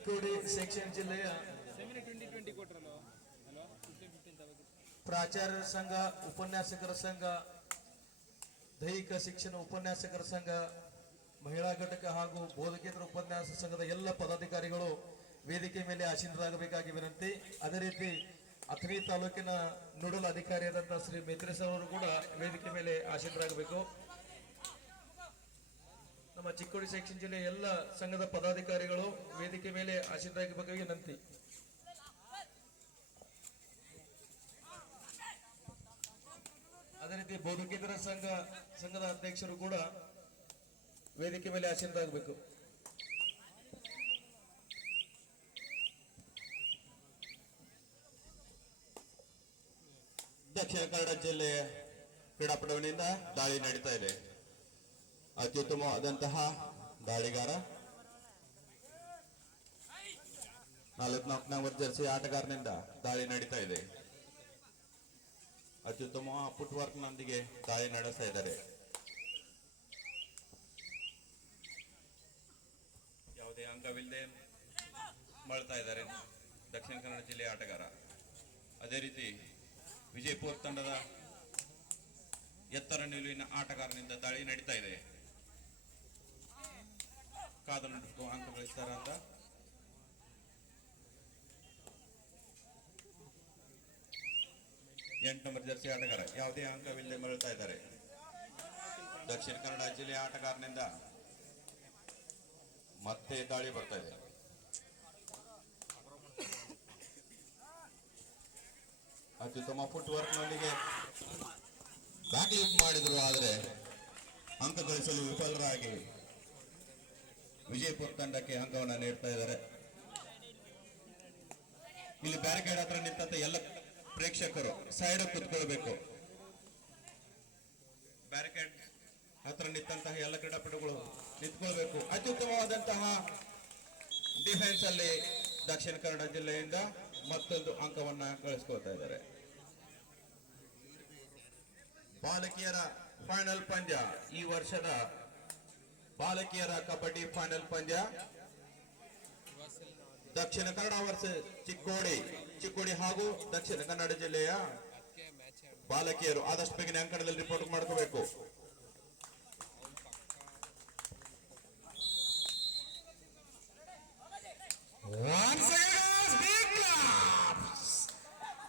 Chikkodi section ಜಿಲ್ಲೆಯ ಪ್ರಾಚಾರ್ಯರ ಸಂಘ, ಉಪನ್ಯಾಸಕರ ಸಂಘ, ದೈಹಿಕ ಶಿಕ್ಷಣ ಉಪನ್ಯಾಸಕರ ಸಂಘ, ಮಹಿಳಾ ಘಟಕ ಹಾಗೂ ಬೋಧಕೇತರ ಉಪನ್ಯಾಸ ಸಂಘದ ಎಲ್ಲ ಪದಾಧಿಕಾರಿಗಳು ವೇದಿಕೆ ಮೇಲೆ ಆಸೀನರಾಗಬೇಕಾಗಿ ವಿನಂತಿ. ಅದೇ ರೀತಿ ಅಥಣಿ ತಾಲೂಕಿನ ನೋಡಲ್ ಅಧಿಕಾರಿಯಾದಂತಹ ಶ್ರೀ ಮೇತ್ರೇಶ್ ಅವರು ಕೂಡ ವೇದಿಕೆ ಮೇಲೆ ಆಸೀನರಾಗಬೇಕು. ನಮ್ಮ ಚಿಕ್ಕೋಡಿ ಸೆಕ್ಷನ್ ಜಿಲ್ಲೆಯ ಎಲ್ಲ ಸಂಘದ ಪದಾಧಿಕಾರಿಗಳು ವೇದಿಕೆ ಮೇಲೆ ಆಸೀನರಾಗಬೇಕಾಗಿ ವಿನಂತಿ. ಅದೇ ರೀತಿ ಬೋಧಕೇತರ ಸಂಘದ ಅಧ್ಯಕ್ಷರು ಕೂಡ ವೇದಿಕೆ ಮೇಲೆ ಆಸೀನರಾಗಬೇಕು. ದಕ್ಷಿಣ ಕನ್ನಡ ಜಿಲ್ಲೆಯ ಕ್ರೀಡಾಪಟುವಿನಿಂದ ದಾಳಿ ನಡೀತಾ ಇದೆ. ಅತ್ಯುತ್ತಮವಾದಂತಹ ದಾಳಿಗಾರ 44 ನಂಬರ್ ಜರ್ಸಿ ಆಟಗಾರನಿಂದ ದಾಳಿ ನಡೀತಾ ಇದೆ. ಅತ್ಯುತ್ತಮ ಫುಟ್ ವರ್ಕ್ ನೊಂದಿಗೆ ದಾಳಿ ನಡೆಸ್ತಾ ಇದ್ದಾರೆ. ಯಾವುದೇ ಅಂಕವಿಲ್ಲದೆ ಮಳ್ತಾ ಇದ್ದಾರೆ ದಕ್ಷಿಣ ಕನ್ನಡ ಜಿಲ್ಲೆಯ ಆಟಗಾರ. ಅದೇ ರೀತಿ ವಿಜಯಪುರ ತಂಡದ ಎತ್ತರ ನಿಲುವಿನ ಆಟಗಾರನಿಂದ ದಾಳಿ ನಡೀತಾ ಇದೆ. ಕಾದು ನಡೆದು ಅಂಕ ಗಳಿಸ್ತಾರ ಅಂತ ಎಂಟು ನಂಬರ್ ಜರ್ಸಿ ಆಟಗಾರ ಯಾವುದೇ ಅಂಕವಿಲ್ಲದೆ ಮರಳ್ತಾ ಇದ್ದಾರೆ. ದಕ್ಷಿಣ ಕನ್ನಡ ಜಿಲ್ಲೆಯ ಆಟಗಾರನಿಂದ ಮತ್ತೆ ದಾಳಿ ಬರ್ತಾ ಇದೆ. ಅತ್ಯುತ್ತಮ ಫುಟ್ ವರ್ಕ್ ನೊಂದಿಗೆ ಬ್ಯಾಕ್ ಲಿಫ್ಟ್ ಮಾಡಿದ್ರು, ಆದರೆ ಅಂಕ ಗಳಿಸಲು ವಿಫಲರಾಗಿ ವಿಜಯಪುರ ತಂಡಕ್ಕೆ ಅಂಕವನ್ನು ನೀಡ್ತಾ ಇದ್ದಾರೆ. ಇಲ್ಲಿ ಬ್ಯಾರಿಕೇಡ್ ಹತ್ರ ನಿಂತ ಎಲ್ಲ ಪ್ರೇಕ್ಷಕರು ಸೈಡ್ ಕುತ್ಕೊಳ್ಬೇಕು. ಬ್ಯಾರಿಕೇಡ್ ಹತ್ರ ನಿಂತಹ ಎಲ್ಲ ಕ್ರೀಡಾಪಟುಗಳು ನಿಂತ್ಕೊಳ್ಬೇಕು. ಅತ್ಯುತ್ತಮವಾದಂತಹ ಡಿಫೆನ್ಸ್ ಅಲ್ಲಿ ದಕ್ಷಿಣ ಕನ್ನಡ ಜಿಲ್ಲೆಯಿಂದ ಮತ್ತೊಂದು ಅಂಕವನ್ನ ಗಳಿಸ್ಕೊಳ್ತಾ ಇದ್ದಾರೆ. ಬಾಲಕಿಯರ ಫೈನಲ್ ಪಂದ್ಯ, ಈ ವರ್ಷದ ಬಾಲಕಿಯರ ಕಬಡ್ಡಿ ಫೈನಲ್ ಪಂದ್ಯ ದಕ್ಷಿಣ ಕನ್ನಡ ವರ್ಸಸ್ ಚಿಕ್ಕೋಡಿ ಹಾಗೂ ದಕ್ಷಿಣ ಕನ್ನಡ ಜಿಲ್ಲೆಯ ಬಾಲಕಿಯರು ಆದಷ್ಟು ಬೇಗನೆ ಅಂಕಣದಲ್ಲಿ ರಿಪೋರ್ಟ್ ಮಾಡ್ಕೋಬೇಕು.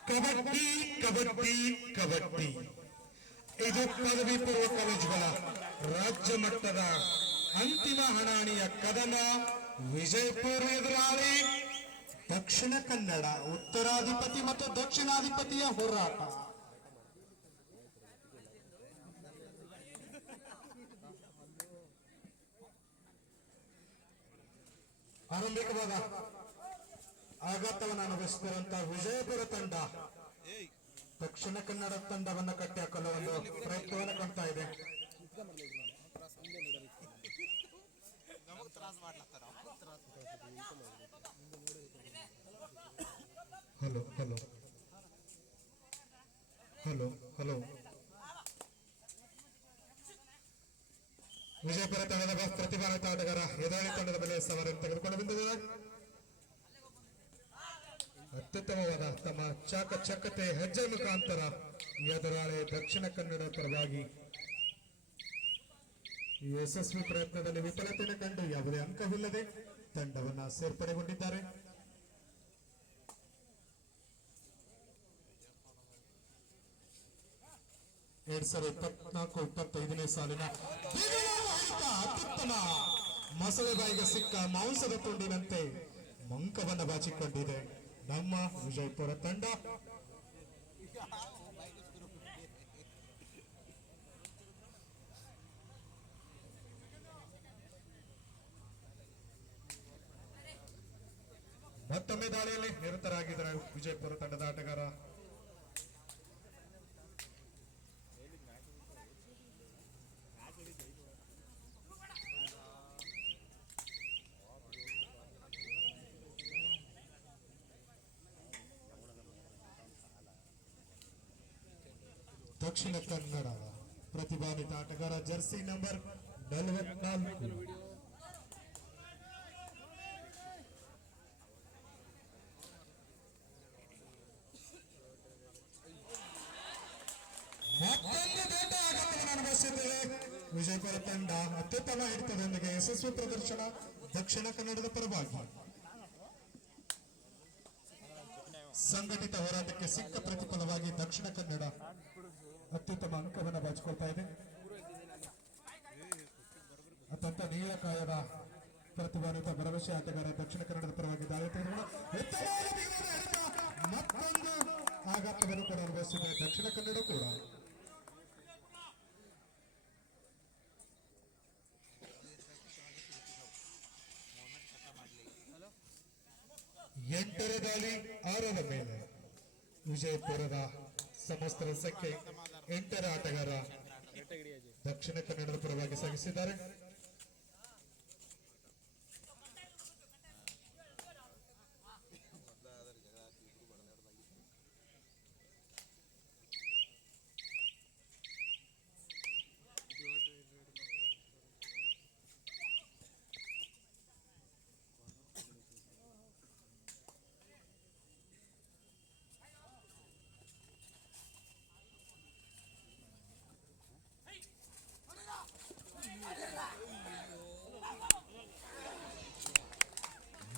ಕಬಡ್ಡಿ ಕಬಡ್ಡಿ ಕಬಡ್ಡಿ ಇದು ಪದವಿ ಪೂರ್ವ ಕಾಲೇಜುಗಳ ರಾಜ್ಯ ಮಟ್ಟದ ಅಂತಿಮ ಹಣಾಣಿಯ ಕದನ. ವಿಜಯಪುರ ಎದುರಾಳಿ ದಕ್ಷಿಣ ಕನ್ನಡ, ಉತ್ತರಾಧಿಪತಿ ಮತ್ತು ದಕ್ಷಿಣಾಧಿಪತಿಯ ಹೋರಾಟ. ಆರಂಭಿಕವಾದ ಆಘಾತವನ್ನು ಅನುಭವಿಸಿದಂತಹ ವಿಜಯಪುರ ತಂಡ ದಕ್ಷಿಣ ಕನ್ನಡ ತಂಡವನ್ನು ಕಟ್ಟಿಹಾಕಲು ಒಂದು ಪ್ರಯತ್ನವನ್ನು ಕಾಣ್ತಾ ಇದೆ. Hello hello hello hello Vijayapura ತಂಡದ ಪ್ರತಿಭಾನ್ವಿತ ಆಟಗಾರ ಎದಾಳಿ ತಂಡದ ಮೇಲೆ ಸವಾರನ್ನು ತೆಗೆದುಕೊಂಡು ಬಂದಿದ್ದಾರೆ. ಅತ್ಯುತ್ತಮವಾದ ತಮ್ಮ ಚಾಕಚಕ್ಯತೆ ಹೆಜ್ಜೆ ಮುಖಾಂತರ ಎದುರಾಳಿ ದಕ್ಷಿಣ ಕನ್ನಡ ಪರವಾಗಿ ಯಶಸ್ವಿ ಪ್ರಯತ್ನದಲ್ಲಿ ವಿಫಲತೆಯನ್ನು ಕಂಡು ಯಾವುದೇ ಅಂಕವಿಲ್ಲದೆ ತಂಡವನ್ನ ಸೇರ್ಪಡೆಗೊಂಡಿದ್ದಾರೆ. ಎರಡ್ ಸಾವಿರದ 24-25ನೇ ಸಾಲಿನ ಅತ್ಯುತ್ತಮ ಮೊಸಳೆ ಬಾಯಿಗೆ ಸಿಕ್ಕ ಮಾಂಸದ ತುಂಡಿನಂತೆ ಮಂಕವನ್ನ ಬಾಚಿಕೊಂಡಿದೆ ನಮ್ಮ ವಿಜಯಪುರ ತಂಡ. ಮತ್ತೊಮ್ಮೆ ದಾಳಿಯಲ್ಲಿ ನಿರತರಾಗಿದ್ದಾರೆ ವಿಜಯಪುರ ತಂಡದ ಆಟಗಾರ. ದಕ್ಷಿಣ ಕನ್ನಡ ಪ್ರತಿಭಾನ್ವಿತ ಆಟಗಾರ ಜರ್ಸಿ ನಂಬರ್ 44 ವಿಜಯಪುರ ತಂಡ ಅತ್ಯುತ್ತಮ ಹಿಡಿತದೊಂದಿಗೆ ಯಶಸ್ವಿ ಪ್ರದರ್ಶನ ದಕ್ಷಿಣ ಕನ್ನಡದ ಪರವಾಗಿ. ಸಂಘಟಿತ ಹೋರಾಟಕ್ಕೆ ಸಿಕ್ಕ ಪ್ರತಿಫಲವಾಗಿ ದಕ್ಷಿಣ ಕನ್ನಡ ಅತ್ಯುತ್ತಮ ಅಂಕವನ್ನು ಬಾಚಿಕೊಳ್ತಾ ಇದೆ. ಅತ್ಯಂತ ನೀಳಕಾಯದ ಪ್ರತಿಭಾನ್ವಿತ ಭರವಸೆ ಆಟಗಾರ ದಕ್ಷಿಣ ಕನ್ನಡದ ಪರವಾಗಿ ದಾಳಿ ತೆಗೆದುಕೊಂಡು ಮತ್ತೊಂದು ಆಘಾತವನ್ನು ಕೂಡ ಅನುಭವಿಸಿದೆ ದಕ್ಷಿಣ ಕನ್ನಡ ಕೂಡ. ಎಂಟರ ದಾಳಿ 6ರ ಮೇಲೆ ವಿಜಯಪುರದ ಸಮಸ್ತರ ಸಂಖ್ಯೆ 8ರ ಆಟಗಾರ ದಕ್ಷಿಣ ಕನ್ನಡದ ಪರವಾಗಿ ಸಾಗಿಸಿದ್ದಾರೆ.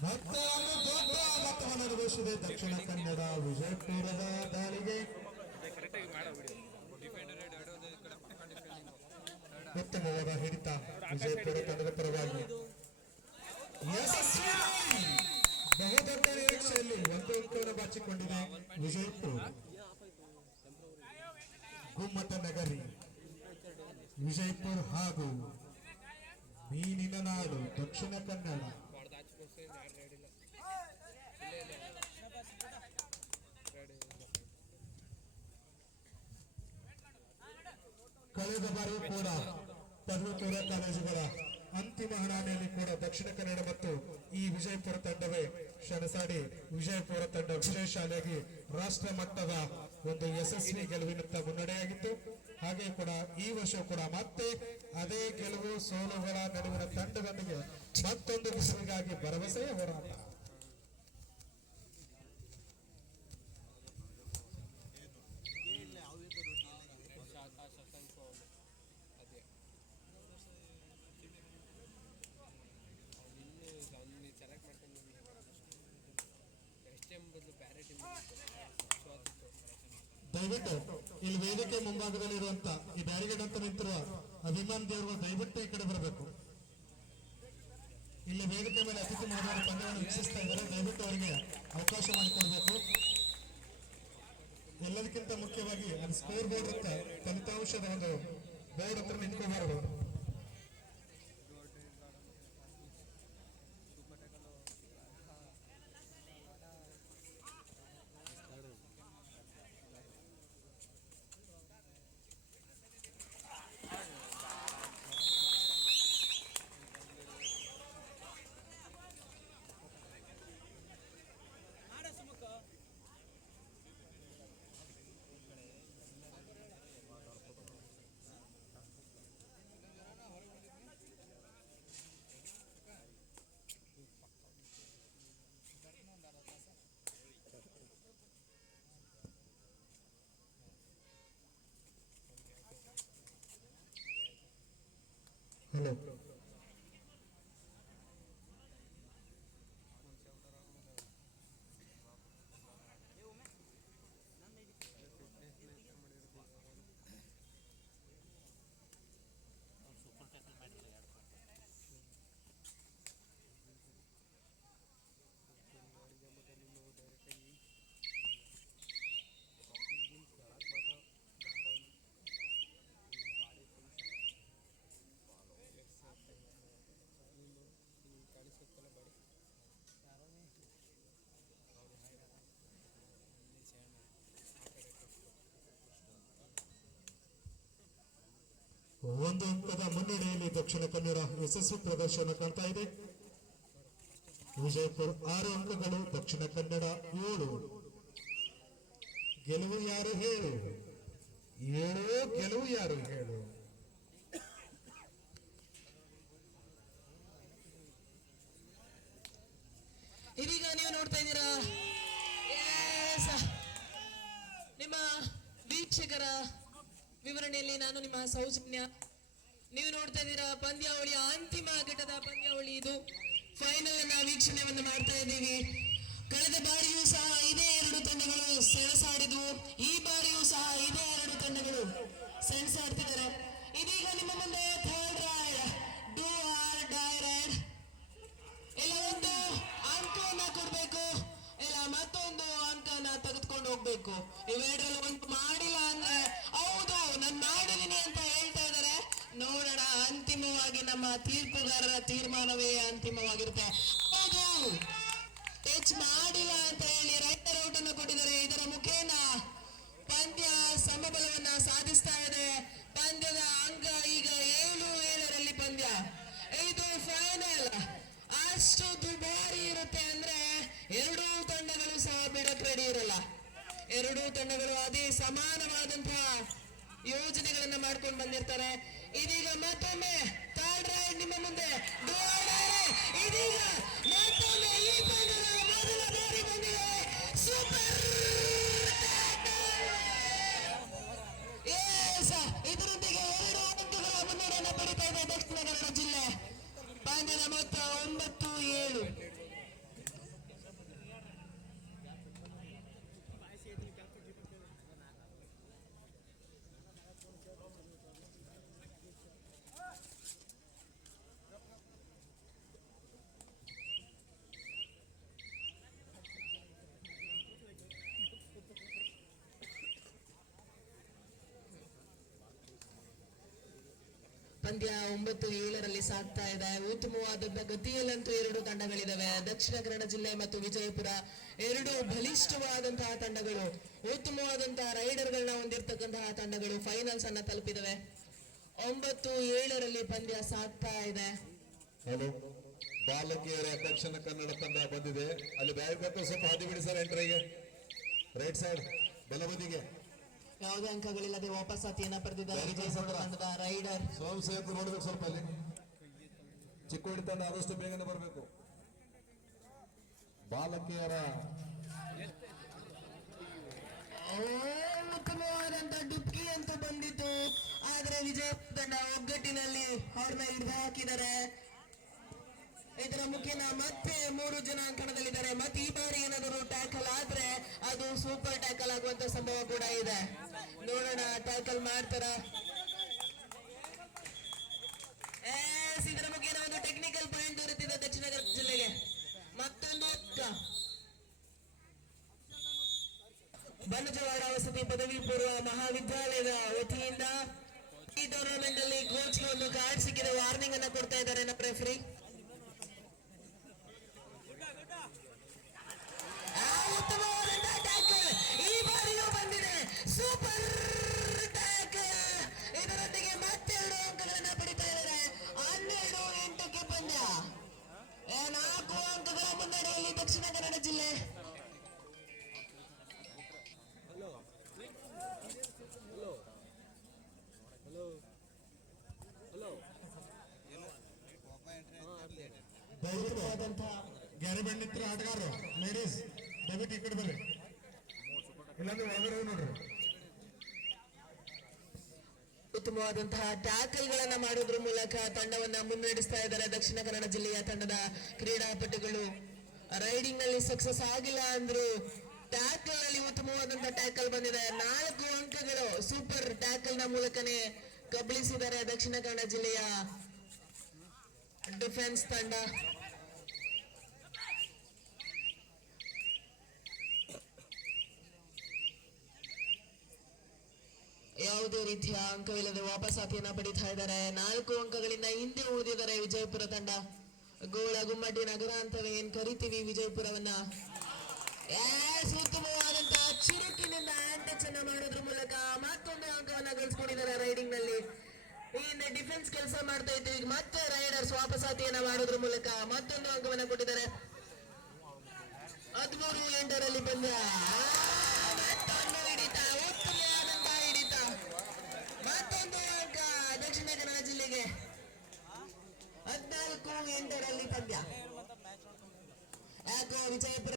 ಮತ್ತೆ ಒಂದು ದೊಡ್ಡ ಆಘಾತವನ್ನು ಅನುಭವಿಸಿದೆ ದಕ್ಷಿಣ ಕನ್ನಡ ವಿಜಯಪುರದ ದಾಳಿಗೆ. ಉತ್ತಮವಾದ ಹಿಡಿತ ವಿಜಯಪುರ ತಂಡದ ಪರವಾಗಿ. ಯಶಸ್ವಿ ಬಹುದೊಡ್ಡ ನಿರೀಕ್ಷೆಯಲ್ಲಿ ಒಂದು ಅಂಕವನ್ನು ಬಾಚಿಕೊಂಡಿದೆ ವಿಜಯಪುರ. ಗುಮ್ಮಟ ನಗರಿ ವಿಜಯಪುರ ಹಾಗೂ ಮೀನಿನ ನಾಡು ದಕ್ಷಿಣ ಕನ್ನಡ. ಕಳೆದ ಬಾರಿ ಕೂಡ ಪದವಿಪೂರ್ವ ಕಾಲೇಜುಗಳ ಅಂತಿಮ ಹಣಾನೆಯಲ್ಲಿ ಕೂಡ ದಕ್ಷಿಣ ಕನ್ನಡ ಮತ್ತು ಈ ವಿಜಯಪುರ ತಂಡವೇ ಶಣಸಾಡಿ ವಿಜಯಪುರ ತಂಡ ವಿಜಯ ಶಾಲೆಯಾಗಿ ರಾಷ್ಟ್ರ ಮಟ್ಟದ ಒಂದು ಯಶಸ್ವಿ ಗೆಲುವಿನತ್ತ ಮುನ್ನಡೆಯಾಗಿತ್ತು. ಹಾಗೆ ಕೂಡ ಈ ವರ್ಷ ಕೂಡ ಮತ್ತೆ ಅದೇ ಗೆಲುವು ಸೋಲುಗಳ ನಡುವಿನ ತಂಡದೊಂದಿಗೆ ಮತ್ತೊಂದು ಗೆಲುವಿಗಾಗಿ ಭರವಸೆಯ ಹೋರಾಟ. ದಯವಿಟ್ಟು ಇಲ್ಲಿ ವೇದಿಕೆ ಮುಂಭಾಗದಲ್ಲಿರುವಂತ ಈ ಬ್ಯಾರಿಗೇಡ್ ಅಂತ ನಿಂತಿರುವ ಅಭಿಮಾನ್ ದೇವರು ದಯವಿಟ್ಟು ಈ ಕಡೆ ಬರಬೇಕು. ಇಲ್ಲಿ ವೇದಿಕೆ ಮೇಲೆ ಅತಿಥಿ ಮಹೋದಯರು ಪಂದ್ಯವನ್ನು ವೀಕ್ಷಿಸ್ತಾ ಇದ್ದಾರೆ. ದಯವಿಟ್ಟು ಅವರಿಗೆ ಅವಕಾಶ ಮಾಡಿಕೊಡ್ಬೇಕು. ಎಲ್ಲದಕ್ಕಿಂತ ಮುಖ್ಯವಾಗಿ ಅದು ಸ್ಕೋರ್ ಬೋರ್ಡ್ ಹತ್ರ ಫಲಿತಾಂಶದ ಒಂದು ಬೋರ್ಡ್ ಹತ್ರ ನಿಂತ್ಕೋಬಾರದು. ಹಲೋ, ಒಂದು ಅಂಕದ ಮುನ್ನಡೆಯಲ್ಲಿ ದಕ್ಷಿಣ ಕನ್ನಡ ಯಶಸ್ವಿ ಪ್ರದರ್ಶನ ಕಾಣ್ತಾ ಇದೆ. ವಿಜಯಪುರ 6 ಅಂಕಗಳು, ದಕ್ಷಿಣ ಕನ್ನಡ 7. ಗೆಲುವು ಯಾರು ಹೇಳು, 7 ಗೆಲುವು ಯಾರು ಹೇಳು. ಇದೀಗ ನೀವು ನೋಡ್ತಾ ಇದ್ದೀರಾ ನಿಮ್ಮ ವೀಕ್ಷಕರ ವಿವರಣೆಯಲ್ಲಿ ನಾನು ನಿಮ್ಮ ಸೌಜನ್ಯ ನೀವು ನೋಡ್ತಾ ಇದ್ದೀರಾ ಪಂದ್ಯಾವಳಿಯ ಅಂತಿಮ ಘಟ್ಟದ ಪಂದ್ಯಾವಳಿ ಇದು. ಫೈನಲ್ ಅನ್ನ ವೀಕ್ಷಣೆಯನ್ನು ಮಾಡ್ತಾ ಇದ್ದೀವಿ. ಕಳೆದ ಬಾರಿಯೂ ಸಹ ಇದೇ ಎರಡು ತಂಡಗಳು ಸೆಣಸಾಡಿದ್ವು. ಈ ಬಾರಿಯೂ ಸಹ ಇದೇ ಎರಡು ತಂಡಗಳು ಸೆಣಸಾಡ್ತಿದ್ದಾರೆ. ಇದೀಗ ನಿಮ್ಮ ಮುಂದೆ third raid, do or die raid. ಇಲ್ಲ ಒಂದು ಅಂಕವನ್ನ ಕೊಡ್ಬೇಕು, ಇಲ್ಲ ಮತ್ತೊಂದು ಅಂಕನ ತೆಗೆದುಕೊಂಡು ಹೋಗ್ಬೇಕು. ಇವೆರಡರಲ್ಲಿ ಒಂದು ಮಾಡಿಲ್ಲ ಅಂದ್ರೆ ಹೌದು ನಾನು ಮಾಡಿದೀನಿ ಅಂತ ಹೇಳ್ತಾ ಇದ್ದಾರೆ. ನೋಡೋಣ, ಅಂತಿಮವಾಗಿ ನಮ್ಮ ತೀರ್ಪುಗಾರರ ತೀರ್ಮಾನವೇ ಅಂತಿಮವಾಗಿರುತ್ತೆ. ಹೌದು, ಟಚ್ ಮಾಡಿಲ್ಲ ಅಂತ ಹೇಳಿ ರೈಡರ್ ಔಟ್ ಅನ್ನು ಕೊಟ್ಟಿದ್ದಾರೆ. ಇದರ ಮುಖೇನ ಪಂದ್ಯ ಸಮಬಲವನ್ನ ಸಾಧಿಸ್ತಾ ಇದೆ. ಪಂದ್ಯದ ಅಂಕ ಈಗ 7-7ರಲ್ಲಿ ಪಂದ್ಯ. ಇದು ಫೈನಲ್. ಅಷ್ಟು ದುಬಾರಿ ಇರುತ್ತೆ ಅಂದ್ರೆ ಎರಡೂ ತಂಡಗಳು ಸಹ ಬಿಡಕ್ ರೆಡಿ ಇರಲ್ಲ. ಎರಡೂ ತಂಡಗಳು ಅದೇ ಸಮಾನವಾದಂತಹ ಯೋಜನೆಗಳನ್ನ ಮಾಡ್ಕೊಂಡು ಬಂದಿರ್ತಾರೆ. ಇದೀಗ ಮತ್ತೊಮ್ಮೆ ಥರ್ಡ್ ರೈಡ್ ನಿಮ್ಮ ಮುಂದೆ. ಇದೀಗ ಮತ್ತೊಮ್ಮೆ ಈ ಪಂದ್ಯದ ಮೊದಲ ಬಾರಿ ಬಂದಿದೆ ಸೂಪರ್. ಇದರೊಂದಿಗೆ 2 ಅಂಕಗಳ ಮುನ್ನಡೆಯನ್ನು ಪಡಿತಾ ಇದೆ ದಕ್ಷಿಣ ಕನ್ನಡ ಜಿಲ್ಲೆ. ಪಂದ್ಯದ ಮೊತ್ತ 9-7. ಪಂದ್ಯ 9-7ರಲ್ಲಿ ಸಾಗ್ತಾ ಇದೆ. ಉತ್ತಮವಾದಂತ ಗತಿಯಲ್ಲಂತೂ ಎರಡು ತಂಡಗಳಿದಾವೆ. ದಕ್ಷಿಣ ಕನ್ನಡ ಜಿಲ್ಲೆ ಮತ್ತು ವಿಜಯಪುರ ಎರಡು ಬಲಿಷ್ಠವಾದಂತಹ ತಂಡಗಳು, ಉತ್ತಮವಾದಂತಹ ರೈಡರ್ಗಳನ್ನ ಹೊಂದಿರತಕ್ಕಂತಹ ತಂಡಗಳು ಫೈನಲ್ಸ್ ಅನ್ನ ತಲುಪಿದವೆ. 9-7ರಲ್ಲಿ ಪಂದ್ಯ ಸಾಗ್ತಾ ಇದೆ. ಹಲೋ, ಬಾಲಕಿಯರ ದಕ್ಷಿಣ ಕನ್ನಡ ತಂಡ ಬಂದಿದೆ. ಅಲ್ಲಿ ಬ್ಯಾಗ್ ಸ್ವಲ್ಪ ಹಾದಿ ಬಿಡಿ ಸರ್. ಎಂಟ್ರಿಗೆ ರೈಟ್ ಸೈಡ್ ಬಲಬದಿಗೆ ಯಾವುದೇ ಅಂಕಗಳಿಲ್ಲದೆ ವಾಪಸಾತಿಯನ್ನ ಪಡೆದಿದ್ದಾರೆ ವಿಜಯಪುರ ತಂಡದ ರೈಡರ್. ಸ್ವಯಂ ಸೇವಕರು ನೋಡ್ಬೇಕು ಸ್ವಲ್ಪ. ಅಲ್ಲಿ ಚಿಕ್ಕೋಡಿ ತಂಡ ಆದಷ್ಟು ಬೇಗನೆ ಬರಬೇಕು. ಬಾಲಕಿಯರ ಉತ್ತಮವಾದಂತ ಡುಬ್ಕಿ ಅಂತೂ ಬಂದಿತ್ತು. ಆದ್ರೆ ವಿಜಯಪುರ ತಂಡ ಒಗ್ಗಟ್ಟಿನಲ್ಲಿ ಅವ್ರನ್ನ ಹಿಡಿದು ಹಾಕಿದ್ದಾರೆ. ಇದರ ಮುಖೇನ ಮತ್ತೆ 3 ಜನ ಅಂಕಣದಲ್ಲಿದ್ದಾರೆ. ಮತ್ತೆ ಈ ಬಾರಿ ಏನಾದರೂ ಟ್ಯಾಕಲ್ ಆದ್ರೆ ಅದು ಸೂಪರ್ ಟ್ಯಾಕಲ್ ಆಗುವಂತ ಸಂಭವ ಕೂಡ ಇದೆ. ನೋಡೋಣ, ಟ್ಯಾಕಲ್ ಮಾಡ್ತಾರ. ಇದರ ಮುಖೇನ ಒಂದು ಟೆಕ್ನಿಕಲ್ ಪಾಯಿಂಟ್ ದೊರೆತಿದೆ ದಕ್ಷಿಣ ಕನ್ನಡ ಜಿಲ್ಲೆಗೆ. ಮತ್ತೊಂದು ಬನ್ನಜವಾಡ ವಸತಿ ಪದವಿ ಪೂರ್ವ ಮಹಾವಿದ್ಯಾಲಯದ ವತಿಯಿಂದ ಈ ಟೂರ್ನಮೆಂಟ್ ಅಲ್ಲಿ ಕೋಚ್ಗೆ ಒಂದು ಕಾರ್ಡ್ ಸಿಕ್ಕಿದೆ. ವಾರ್ನಿಂಗ್ ಅನ್ನ ಕೊಡ್ತಾ ಇದ್ದಾರೆ ನಮ್ಮ ರೆಫ್ರಿ. ಉತ್ತಮವಾದಂತಹ ಟ್ಯಾಕಲ್ ಈ ಬಾರಿಯೂ ಬಂದಿದೆ. Super tackle. ಇದರೊಂದಿಗೆ ಮತ್ತೆ 2 ಅಂಕಗಳನ್ನ ಪಡಿತಾ ಇದ್ದಾರೆ. 12-8ಕ್ಕೆ ಪಂದ್ಯ. 4 ಅಂಕಗಳ ಮುನ್ನಡೆಯಲ್ಲಿ ದಕ್ಷಿಣ ಕನ್ನಡ ಜಿಲ್ಲೆ. ಗ್ಯಾರಿಬಂಡಿತ್ರ ಆಟಗಾರರು ಲೇಡೀಸ್ ದಯವಿಟ್ಟು ಈ ಕಡೆ ಬರ್ರಿ, ಇಲ್ಲಾಂದ್ರೆ ಒಳಗಡೆ ನೋಡ್ರಿ. ಉತ್ತಮವಾದಂತಹ ಟ್ಯಾಕಲ್ ಗಳನ್ನ ಮಾಡೋದ್ರ ಮೂಲಕ ತಂಡವನ್ನ ಮುನ್ನಡೆಸ್ತಾ ಇದ್ದಾರೆ ದಕ್ಷಿಣ ಕನ್ನಡ ಜಿಲ್ಲೆಯ ತಂಡದ ಕ್ರೀಡಾಪಟುಗಳು. ರೈಡಿಂಗ್ ನಲ್ಲಿ ಸಕ್ಸಸ್ ಆಗಿಲ್ಲ ಅಂದ್ರು ಟ್ಯಾಕಲ್ ನಲ್ಲಿ ಉತ್ತಮವಾದಂತಹ ಟ್ಯಾಕಲ್ ಬಂದಿದೆ. 4 ಅಂಕಗಳು ಸೂಪರ್ ಟ್ಯಾಕಲ್ ನ ಮೂಲಕನೇ ಕಬಳಿಸಿದ್ದಾರೆ ದಕ್ಷಿಣ ಕನ್ನಡ ಜಿಲ್ಲೆಯ ಡಿಫೆನ್ಸ್ ತಂಡ. ಯಾವುದೇ ರೀತಿಯ ಅಂಕವಿಲ್ಲದೆ ವಾಪಸಾತಿಯನ್ನ ಪಡಿತಾ ಇದ್ದಾರೆ. 4 ಅಂಕಗಳಿಂದ ಹಿಂದೆ ಉಳಿದಿದ್ದಾರೆ ವಿಜಯಪುರ ತಂಡ. ಗೋಳ ಗುಮ್ಮಟಿ ನಗರ ಅಂತವೇ ಏನ್ ಕರಿತೀವಿ ವಿಜಯಪುರವನ್ನ. ಉತ್ತಮವಾದಂತಹ ಚುರುಕಿನಿಂದ ಟಚ್ ಅನ್ನ ಮಾಡೋದ್ರ ಮೂಲಕ ಮತ್ತೊಂದು ಅಂಕವನ್ನ ಗಳಿಸ್ಕೊಂಡಿದ್ದಾರೆ ರೈಡಿಂಗ್ ನಲ್ಲಿ. ಇನ್ನು ಡಿಫೆನ್ಸ್ ಕೆಲಸ ಮಾಡ್ತಾ ಇತ್ತು, ಈಗ ಮತ್ತೆ ರೈಡರ್ಸ್ ವಾಪಸಾತಿಯನ್ನ ಮಾಡೋದ್ರ ಮೂಲಕ ಮತ್ತೊಂದು ಅಂಕವನ್ನ ಕೊಟ್ಟಿದ್ದಾರೆ. 13-8ರಲ್ಲಿ ಪಂದ್ಯ. ಮತ್ತೊಂದು ಹಿಡಿತ, ಉತ್ತಮವಾದಂತಹ ಹಿಡಿತ, ಮತ್ತೊಂದು ಅಂಕ ದಕ್ಷಿಣ ಕನ್ನಡ ಜಿಲ್ಲೆಗೆ. 14-8ರಲ್ಲಿ ಪಂದ್ಯ. ಯಾಕೋ ವಿಜಯಪುರ